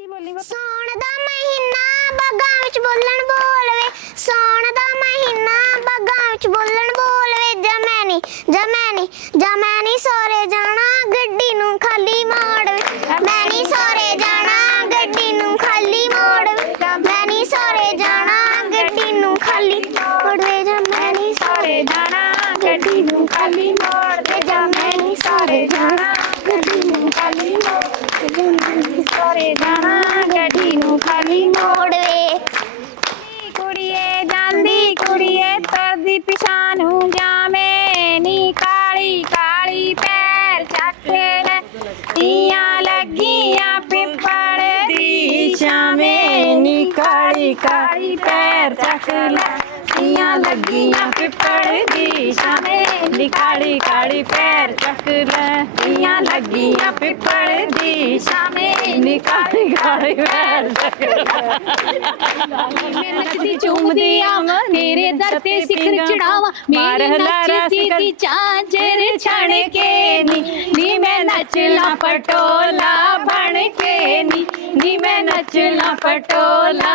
ਉੱਚੀ ਬੋਲੀ ਵਾ ਸੌਣ ਦਾ ਮਹੀਨਾ ਬਾਗਾਂ ਵਿੱਚ ਬੋਲਣ ਬੋਲਵੇ। ਸੌਣ ਦਾ ਮਹੀਨਾ ਬਾਗਾਂ ਵਿੱਚ ਬੋਲਣ ਬੋਲਵੇ ਜਮੈਨੀ ਜਮੈਨੀ ਜਮੈਨੀ ਸੋਰੇ ਜਾਣਾ ਗੱਡੀ ਨੂੰ ਖਾਲੀ ਮੋੜਵੇ ਮੈਂ ਨੀ ਸੋਰੇ ਜਾਣਾ ਗੱਡੀ ਨੂੰ ਖਾਲੀ ਮੋੜਵੇ ਮੈਂ ਨੀ ਸੋਰੇ ਜਾਣਾ ਗੱਡੀ ਨੂੰ ਖਾਲੀ ਮੋੜਵੇ ਜਮੈਨੀ ਸਾਰੇ ਜਾਣਾ ਗੱਡੀ ਨੂੰ ਖਾਲੀ ਮੋੜ ਦੇ ਜਾ ਮੈਂ ਨੀ ਸਾਰੇ ਜਾਣਾ ਗੱਡੀ ਨੂੰ ਖਾਲੀ ਮੋੜ ਦੇ ਜਾ ਮੈਂ ਨੀ ਸਾਰੇ ਜਾਣਾ ਗੱਡੀ ਨੂੰ ਖਾਲੀ ਮੋੜ ਮੋੜਵੇ ਨੀ ਕੁੜੀਏ ਜਾਂਦੀ ਕੁੜੀਏ ਤਰਦੀ ਪਿਛਾਂ ਨੂੰ ਜਾਵੇਂ ਨੀ ਕਾਲੀ ਕਾਲੀ ਪੈਰ ਚੱਕ ਲੈ। ਈਆਂ ਲੱਗੀਆਂ ਪਿੱਪਲ ਦੀ ਛਾਵੇਂ ਨੀ ਕਾਲੀ ਕਾਲੀ ਪੈਰ ਚੱਕ ਲੈ। ਈਆਂ ਲੱਗੀਆਂ ਪਿੱਪਲ ਦੀ ਛਾਵੇਂ ਨੀ ਕਾਲੀ ਕਾਲੀ ਪੈਰ ਚੱਕ ਲੈ। ਈਆਂ ਲੱਗੀਆਂ ਪਿੱਪਲ ਦੀ ਛਾਵੇਂ ਕਾਲੀ ਕਾਲੀ ਪੈਰ ਚੱਕ ਲੈ ਮੈਂ ਨੱਚਦੀ ਝੂਮਦੀ ਆਵਾਂ ਮੇਰੇ ਦਰ ਤੇ ਸਿਖਰ ਚੜਾਵਾਂ। ਮੇਰੇ ਨੱਚਦੀ ਦੀ ਚਾਂਜਰ ਛਣ ਕੇ ਨੀ ਨੀ ਮੈਂ ਨੱਚਲਾ ਪਟੋਲਾ ਬਣ ਕੇ ਨੀ ਨੀ ਮੈਂ ਨੱਚਲਾ ਪਟੋਲਾ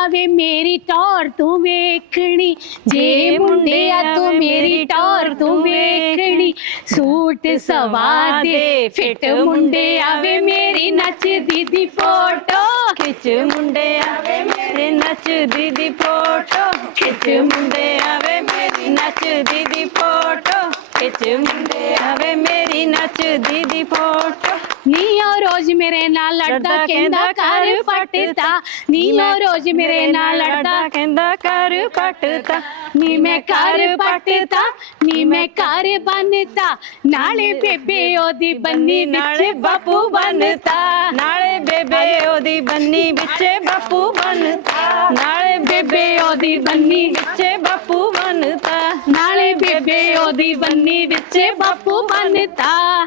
ਆਵੇ ਮੇਰੀ ਟੌਰ ਤੂੰ ਵੇਖਣੀ ਜੇ ਮੁੰਡਿਆ ਤੂੰ ਮੇਰੀ ਟੌਰ ਤੂੰ ਵੇਖਣੀ। ਸੂਟ ਸਵਾ ਦੇ ਫਿੱਟ ਮੁੰਡੇ ਆਵੇ ਮੇਰੀ ਨੱਚਦੀ ਦੀ ਫੋਟੋ। ਖਿੱਚ ਮੁੰਡੇ ਆਵੇ ਮੇਰੀ ਨੱਚਦੀ ਦੀ ਫੋਟੋ। ਖਿੱਚ ਮੁੰਡੇ ਆਵੇ ਮੇਰੀ ਨੱਚਦੀ ਦੀ ਫੋਟੋ। ਖਿੱਚ ਮੁੰਡੇ ਆਵੇ ਮੇਰੀ ਨੱਚਦੀ ਦੀ ਫੋਟੋ। ਨੀ ਉਹ ਰੋਜ਼ ਮੇਰੇ ਨਾਲ ਲੜਦਾ ਕਹਿੰਦਾ ਕਰ ਪਟਦਾ। ਨੀ ਉਹ ਰੋਜ਼ ਮੇਰੇ ਨਾਲ ਲੜਦਾ ਕਹਿੰਦਾ ਕਰ ਪਟਦਾ। ਨੀ ਮੈਂ ਕਰ ਪਟਦਾ। ਨੀ ਮੈਂ ਕਰ ਬੰਨਤਾ ਨਾਲੇ ਬੇਬੇ ਉਹਦੀ ਬੰਨੀ ਨਾਲੇ ਬਾਪੂ ਬੰਨਤਾ ਨਾਲੇ ਬੇਬੇ ਉਹਦੀ ਬੰਨੀ ਵਿੱਚੇ ਬਾਪੂ ਬੰਨਤਾ ਨਾਲੇ ਬੇਬੇ ਉਹਦੀ ਬੰਨੀ ਵਿੱਚੇ ਬਾਪੂ ਬੰਨਤਾ ਨਾਲੇ ਬੇਬੇ ਉਹਦੀ ਬੰਨੀ ਵਿੱਚੇ ਬਾਪੂ ਬੰਨਤਾ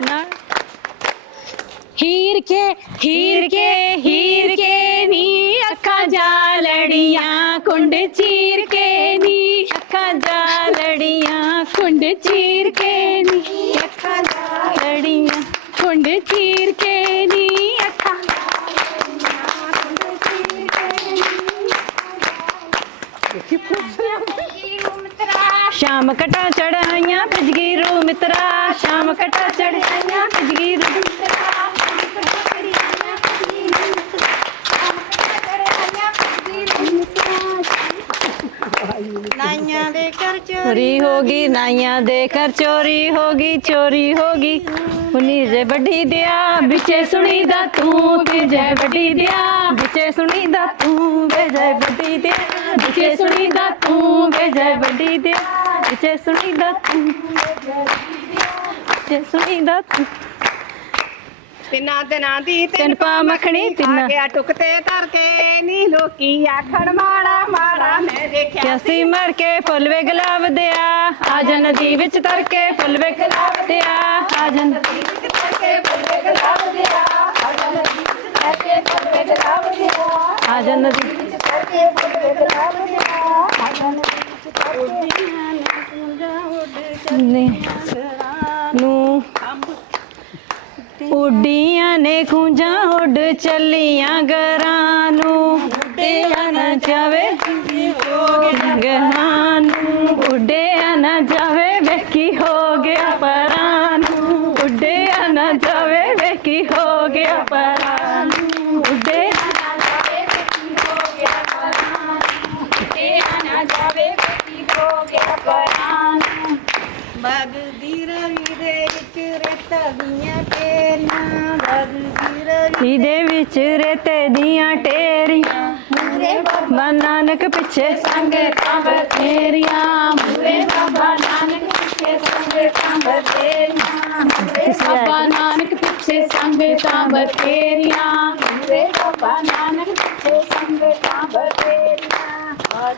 ਹੀਰ ਕੇ ਹੀਰ ਕੇ ਹੀਰ ਕੇ ਨੀ ਅੱਖਾਂ ਜਾ ਲੜੀਆਂ, ਕੁੰਡ ਚੀਰ ਕੇ ਨੀ ਅੱਖਾਂ ਜਾ ਲੜੀਆਂ, ਕੁੰਡ ਚੀਰ ਕੇ ਨੀ ਅੱਖਾਂ ਜਾ ਲੜੀਆਂ, ਕੁੰਡ ਚੀਰ ਕੇ ਨੀ ਅੱਖਾਂ ਸ਼ਾਮ ਕਟਾ ਚੜਾਈਆਂ ਭਜਗੀ ਰੂ ਮਿੱਤਰਾ, ਸ਼ਾਮ ਕਟਾ ਚੜਾਈਆਂ ਭਜਗੀ ਰੂ ਦੇ ਘਰ ਚੋਰੀ ਹੋ ਗਈ, ਨਾਈਆਂ ਦੇ ਘਰ ਚੋਰੀ ਹੋ ਗਈ, ਚੋਰੀ ਹੋ ਗਈ। ਉਨੀ ਜੇ ਵੱਡੀ ਦਿਆ, ਵਿੱਚੇ ਸੁਣੀਦਾ ਤੂੰ ਤੇ ਜੈ ਵੱਡੀ ਦਿਆ। ਵਿੱਚੇ ਸੁਣੀਦਾ ਤੂੰ ਵੇ ਜੈ ਵੱਡੀ ਦਿਆ। ਵਿੱਚੇ ਸੁਣੀਦਾ ਤੂੰ ਵੇ ਜੈ ਵੱਡੀ ਦਿਆ। ਵਿੱਚੇ ਸੁਣੀਦਾ ਤੂੰ ਵਿੱਚੇ ਸੁਣੀਦਾ ਤੂੰ ਤਿੰਨਾਂ ਦਿਨਾਂ ਦੀ ਤਿੰਨ ਪਾ ਮੱਖਣੀ ਤਿੰਨ ਗਿਆ ਟੁਕਤੇ ਧਰਤੇ ਨੀ ਲੋਕੀ ਆਖਣ ਮਾੜਾ ਮਾੜਾ ਮੈਂ ਦੇਖਿਆ ਕਿਆਸੀ ਮੜ ਕੇ ਫੁੱਲ ਵੇ ਗੁਲਾਬ ਦਿਆ ਆ ਜਾ ਨਦੀ ਵਿੱਚ ਤਰ ਕੇ ਫੁੱਲ ਵੇ ਗੁਲਾਬ ਦਿਆ ਆ ਜਾ ਨਦੀ ਵਿੱਚ ਤਰ ਕੇ ਫੁੱਲ ਵੇ ਗੁਲਾਬ ਦਿਆ ਆ ਜਾ ਨਦੀ ਵਿੱਚ ਤਰ ਕੇ ਫੁੱਲ ਵੇ ਗੁਲਾਬ ਦਿਆ ਆ ਜਾ ਨਦੀ ਵਿੱਚ ਤਰ ਕੇ ਫੁੱਲ ਵੇ ਗੁਲਾਬ ਦਿਆ ਆ ਜਾ ਨਦੀ ਵਿੱਚ ਤਰ ਕੇ ਨੂੰ ਉੱਡੀਆਂ ਨੇ ਖੂੰਜਾਂ ਉੱਡ ਚੱਲੀਆਂ ਗਰਾਂ ਨੂੰ। ਉੱਡਿਆ ਨਾ ਜਾਵੇ ਗਰਾਂ ਨੂੰ। ਉੱਡਿਆ ਨਾ ਜਾਵੇ ਵੇਖੀ ਹੋ ਗਿਆ ਪਰਾਂ ਨੂੰ। ਉੱਡਿਆ ਨਾ ਜਾਵੇ ਵੇਖੀ ਹੋ ਗਿਆ ਪਰਾਂ ਇਹਦੇ ਵਿੱਚ ਰੇਤੇ ਦੀਆਂ ਟੇਰੀਆਂ ਮੂਰੇ ਬਾ ਨਾਨਕ ਪਿੱਛੇ ਸੰਗਤਾਂ ਬਥੇਰੀਆਂ ਮੂਰੇ ਬਾਬਾ ਨਾਨਕ ਪਿੱਛੇ ਸੰਗੇ ਕੰਬਰ ਤੇਰੀਆਂ ਮੂਰੇ ਬਾਬਾ ਨਾਨਕ ਪਿੱਛੇ ਸੰਗਤਾਂ ਬਥੇਰੀਆਂ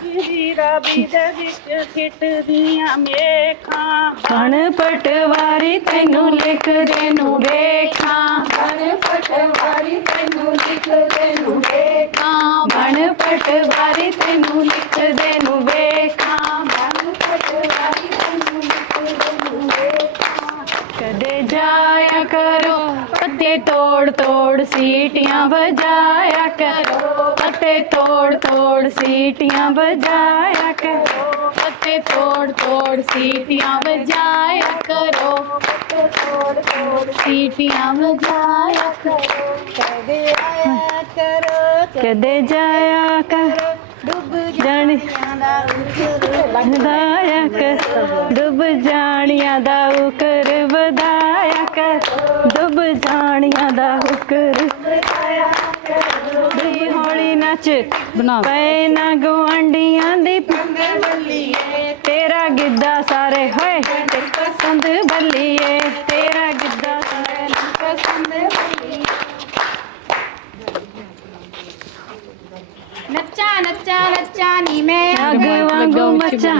ਹੀਰਾ ਬੀਜ ਵਿੱਚ ਖਿੱਟਦੀਆਂ ਮੇਖਾਂ ਕਣ ਪਟਵਾਰੀ ਤੈਨੂੰ ਲਿਖਦੇ ਨੂੰ ਵੇਖਾਂ। ਕਣ ਪਟਵਾਰੀ ਤੈਨੂੰ ਲਿਖਦੇ ਨੂੰ ਵੇਖਾਂ। ਕਣ ਪਟਵਾਰੀ ਤੈਨੂੰ ਲਿਖਦੇ ਨੂੰ ਵੇਖਾਂ। ਕਣ ਪਟਵਾਰੀ ਤੈਨੂੰ ਲਿਖਦੇ ਨੂੰ ਵੇਖਾਂ। ਕਦੇ ਜਾਇਆ ਕਰੋ, ਪੱਤੇ ਤੋੜ ਤੋੜ ਸੀਟੀਆਂ ਵਜਾਇਆ ਅਤੇ ਤੋੜ ਤੋੜ ਸੀਟੀਆਂ ਵਜਾਇਆ ਕਰੋ। ਅਤੇ ਤੋੜ ਤੋੜ ਸੀਟੀਆਂ ਵਜਾਇਆ ਕਰੋ। ਅਤੇ ਤੋੜ ਤੋੜ ਸੀਟੀਆਂ ਵਜਾਇਆ ਕਰੋ। ਕਦੇ ਆਇਆ ਕਰੋ ਕਦੇ ਜਾਇਆ ਕਰ। ਡੁੱਬ ਜਾਣੀ ਜਾਂਦਾ ਉਤਰ ਵਧਾਇਆ ਕਰ। ਡੁੱਬ ਜਾਣੀਆਂ ਦਾ ਉਕਰ ਵਧਾਇਆ ਕਰ ਡੁੱਬ ਜਾਣੀਆਂ ਦਾ ਉਕਰ ਦੀ ਨੱਚ ਬਣਾ ਪਏ ਨਾ ਗਵਾਂਡੀਆਂ ਦੀ ਕੰਦੇ ਬੱਲੀਏ। ਤੇਰਾ ਗਿੱਧਾ ਸਾਰੇ ਹੋਏ ਪਸੰਦ ਬੱਲੀਏ। ਤੇਰਾ ਗਿੱਧਾ ਸਾਰੇ ਪਸੰਦ ਬੱਲੀਏ। ਨੱਚਾ ਨੱਚਾ ਨੱਚਾ ਨੀ ਮੈਂ ਅੱਗ ਵਾਂਗੂ ਮੱਚਾ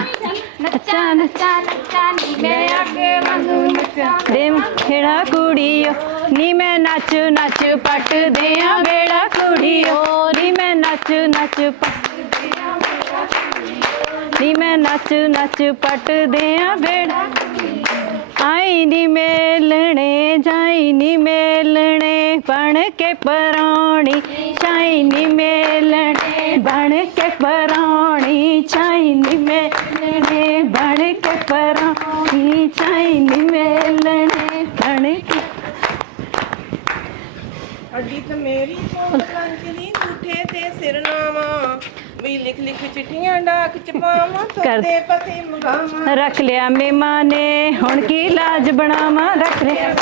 ਨੱਚਾ। ਨੱਚਾ। ਨੱਚਾ ਨੀ ਮੈਂ ਅੱਗ ਵਾਂਗੂ ਨੱਚਾ। ਦੇ ਖੇੜਾ ਕੁੜੀਓ ਨੀ ਮੈਂ ਨੱਚ ਨੱਚ ਪੱਟ ਦਿਆਂ। ਵੇੜਾ ਕੁੜੀਓ ਨੀ ਮੈਂ ਨੱਚ ਨੱਚ ਪੱਟ ਨੀ ਮੈਂ ਨੱਚ ਨੱਚ ਪੱਟ ਆ ਬੇੜਾ। ਆਈ ਨੀ ਮੇਲਣੇ, ਜਾਈ ਨੀ ਮੇਲਣੇ, ਬਣ ਕੇ ਪਰੌਣੀ ਚਾਈ ਨੀ ਮੇਲਣੇ, ਬਣ ਕੇ ਪਰੌਣੀ ਚਾਈ ਨੀ ਮੇਲਣੇ, ਬਣ ਕੇ ਪਰੌਣੀ ਚਾਈ ਨੀ ਮੇਲਣੇ, ਬਣ ਕੇ ਅੱਡੀ ਤੇ ਮੇਰੀ ਕੋਲ ਕੰਚਲੀ ਝੂਠੇ ਤੇ ਸਿਰਨਾਵਾ ਵੀ ਲਿਖ ਲਿਖ ਚਿੱਠੀਆਂ ਡਾਕ ਚ ਪਾਵਾਂ ਤੋਤੇ ਪਤੇ ਮੰਗਾਵਾਂ। ਰੱਖ ਲਿਆ ਮਹਿਮਾਨੇ ਹੁਣ ਕੀ ਲਾਜ ਬਣਾਵਾਂ? ਰੱਖ ਲਿਆ।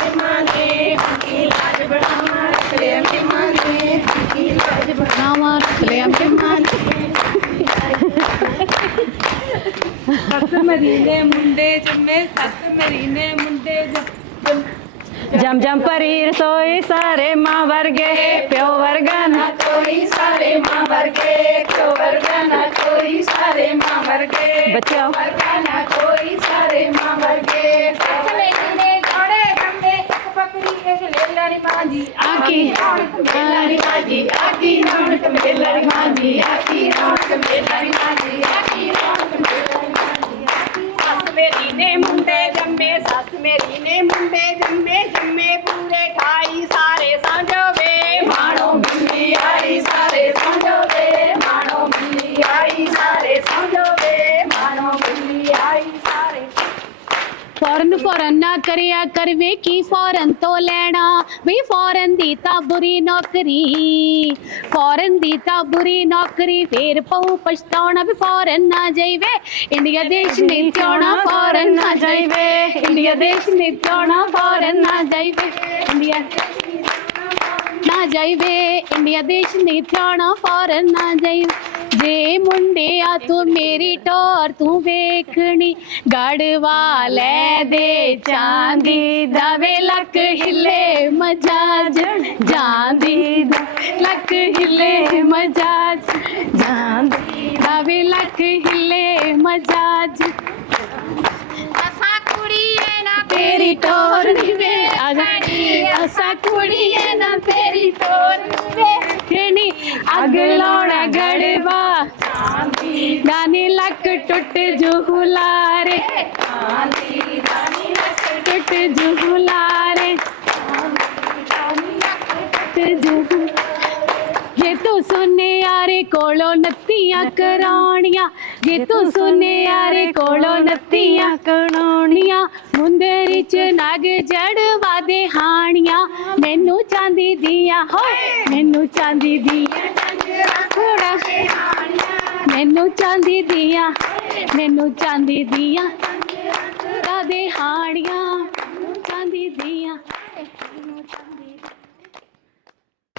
ਨਾਵਾਂ ਰੱਖ ਲਿਆ ਮਹਿਮਾਨ ਸੱਤ ਮਰੀਨੇ ਮੁੰਡੇ ਜੰਮੇ ਸੱਤ ਮਰੀਨੇ ਮੁੰਡੇ ਜੰਮੇ। जम जम परीर सोई सारे माँ वर्गे प्यो वर्गा ना कोई सारे माँ वर्गे प्यो वर्गा ना कोई सारे माँ वर्गे बच्चों वर्गा ना कोई सारे माँ वर्गे। ससले ने कोड़े हमने पकड़ी है लेलारी माँ जी आकी मेलारी माँ जी आकी नौनक मेलारी माँ जी आकी नौनक मेलारी माँ जी आकी नौनक ਮੇਰੀ ਨੇ ਮੁੰਡੇ ਜੰਮੇ ਸੱਸ ਮੇਰੀ ਨੇ ਮੁੰਡੇ ਜੰਮੇ ਜੰਮੇ ਪੂਰੇ ਠਾਈ ਸਾਰੇ ਸਾਂਝੋ for अन्ना करे करवे की फॉरन तो लेना भाई फॉरन दीता बुरी नौकरी फॉरन दीता बुरी नौकरी फिर पहु पछताना भी फॉरन ना जाइवे इंडिया देश नित्योना फॉरन ना जाइवे इंडिया देश नित्योना फॉरन ना जाइवे इंडिया ना जाइवे इंडिया देश नित्योना फॉरन ना जाइवे जे मुंडे ਜੇ ਤੂੰ ਮੇਰੀ ਟੋਰ ਤੂੰ ਵੇਖਣੀ ਗੜਵਾ ਲੈ ਦੇ ਚਾਂਦੀ ਦਾ ਵੇ ਲੱਕ ਹਿੱਲੇ ਮਜਾਜ ਜਾਂਦੀ ਲੱਕ ਹਿੱਲੇ ਮਜਾਜ ਜਾਂਦੀ ਦਾ ਵੇ ਲੱਕ ਹਿੱਲੇ ਮਜਾਜ। ਅਸਾਂ ਕੁੜੀਏ ਨਾ ਤੇਰੀ ਟੋਰ ਨੀ ਵੇ ਆ ਜਾ ਅਸਾ ਕੁੜੀਏ ਨਾ ਤੇਰੀ ਟੋਰ ਨੀ ਵੇਖਣੀ। ਅੱਗ ਲਾਉਣਾ ਗੜਵਾ ਦਾਨੀ ਲੱਕ ਟੁੱਟ ਜੁਹਲਾਰੇ ਟੁੱਟ ਜੁਹਲਾਰੇ ਟੁੱਟ ਜੁਹੂ ਜੇ ਤੂੰ ਸੁਨੇ ਯਾਰੇ ਕੋਲੋਂ ਨੱਤੀਆਂ ਕਰਾਉਣੀਆਂ। ਜੇ ਤੂੰ ਸੁਨੇ ਯਾਰੇ ਕੋਲੋਂ ਨੱਤੀਆਂ ਕਰਾਉਣੀਆਂ। ਮੁੰਦਰੀ ਚ ਨਗ ਜੜਵਾ ਦੇ ਹਾਣੀਆਂ। ਮੈਨੂੰ ਚਾਂਦੀ ਦੀਆਂ ਹੋਏ ਮੈਨੂੰ ਚਾਂਦੀ ਦੀਆਂ। ਥੋੜਾ ਮੈਨੂੰ ਚਾਂਦੀ ਦੀਆਂ ਮੈਨੂੰ ਚਾਂਦੀ ਦੀਆਂ ਕਦੇ ਹਾੜੀਆਂ